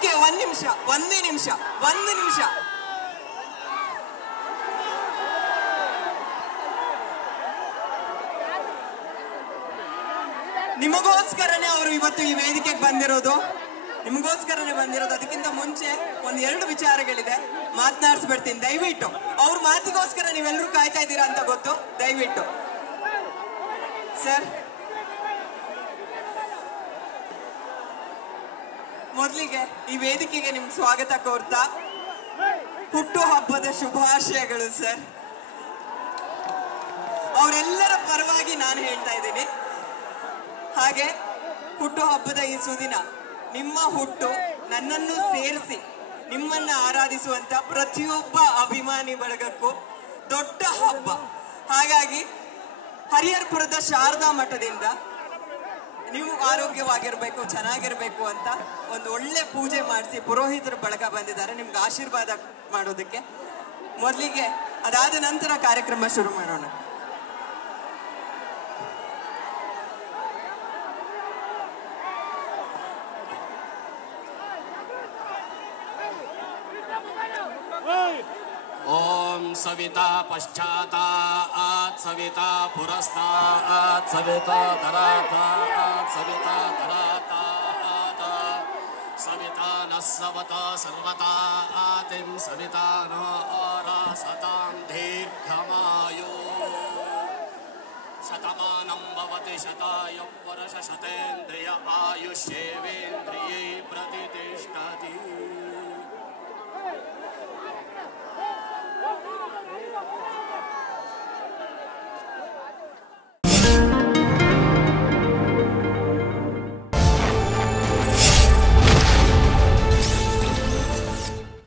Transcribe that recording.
Okay, ಒಂದೇ ನಿಮಿಷ. ನಿಮಗೋಸ್ಕರನೇ ಅವರು ಇವತ್ತು ಈ ವೇದಿಕೆಗೆ ಬಂದಿರೋದು. ಅದಕ್ಕಿಂತ ಮುಂಚೆ ಒಂದೆರಡು ವಿಚಾರಗಳಿದೆ, ಮಾತನಾಡಿಸ್ಬಿಡ್ತೀನಿ. ದಯವಿಟ್ಟು ಅವ್ರ ಮಾತಿಗೋಸ್ಕರ ನೀವೆಲ್ಲರೂ ಕಾಯ್ತಾ ಇದ್ದೀರಾ ಅಂತ ಗೊತ್ತು. ದಯವಿಟ್ಟು ಸರ್, ಮೊದಲಿಗೆ ಈ ವೇದಿಕೆಗೆ ನಿಮ್ಗೆ ಸ್ವಾಗತ ಕೋರ್ತಾ ಹುಟ್ಟು ಹಬ್ಬದ ಶುಭಾಶಯಗಳು ಸರ್. ಅವರೆಲ್ಲರ ಪರವಾಗಿ ನಾನು ಹೇಳ್ತಾ ಇದ್ದೀನಿ. ಹಾಗೆ ಹುಟ್ಟು ಹಬ್ಬದ ಈ ಸುದಿನ, ನಿಮ್ಮ ಹುಟ್ಟು ನನ್ನನ್ನು ಸೇರಿಸಿ ನಿಮ್ಮನ್ನ ಆರಾಧಿಸುವಂತ ಪ್ರತಿಯೊಬ್ಬ ಅಭಿಮಾನಿ ಬಳಗಕ್ಕೂ ದೊಡ್ಡ ಹಬ್ಬ. ಹಾಗಾಗಿ ಹರಿಹರಪುರದ ಶಾರದಾ ಮಠದಿಂದ ನೀವು ಆರೋಗ್ಯವಾಗಿರ್ಬೇಕು, ಚೆನ್ನಾಗಿರ್ಬೇಕು ಅಂತ ಒಂದು ಒಳ್ಳೆ ಪೂಜೆ ಮಾಡಿಸಿ ಪುರೋಹಿತರ ಬಳಗ ಬಂದಿದ್ದಾರೆ ನಿಮ್ಗೆ ಆಶೀರ್ವಾದ ಮಾಡೋದಕ್ಕೆ. ಮೊದಲಿಗೆ ಅದಾದ ನಂತರ ಕಾರ್ಯಕ್ರಮ ಶುರು ಮಾಡೋಣ. ओम सविता पश्चातात् सविता पुरस्तात् सविता धरातात् सविता धरातात् सविता नः सवता सर्वतातिं सविता नो आरासतां दीर्घमायो शतमानं भवति शतायुः पुरुषः शतेन्द्रिय आयुष्येवेन्द्रिये प्रतितिष्ठति.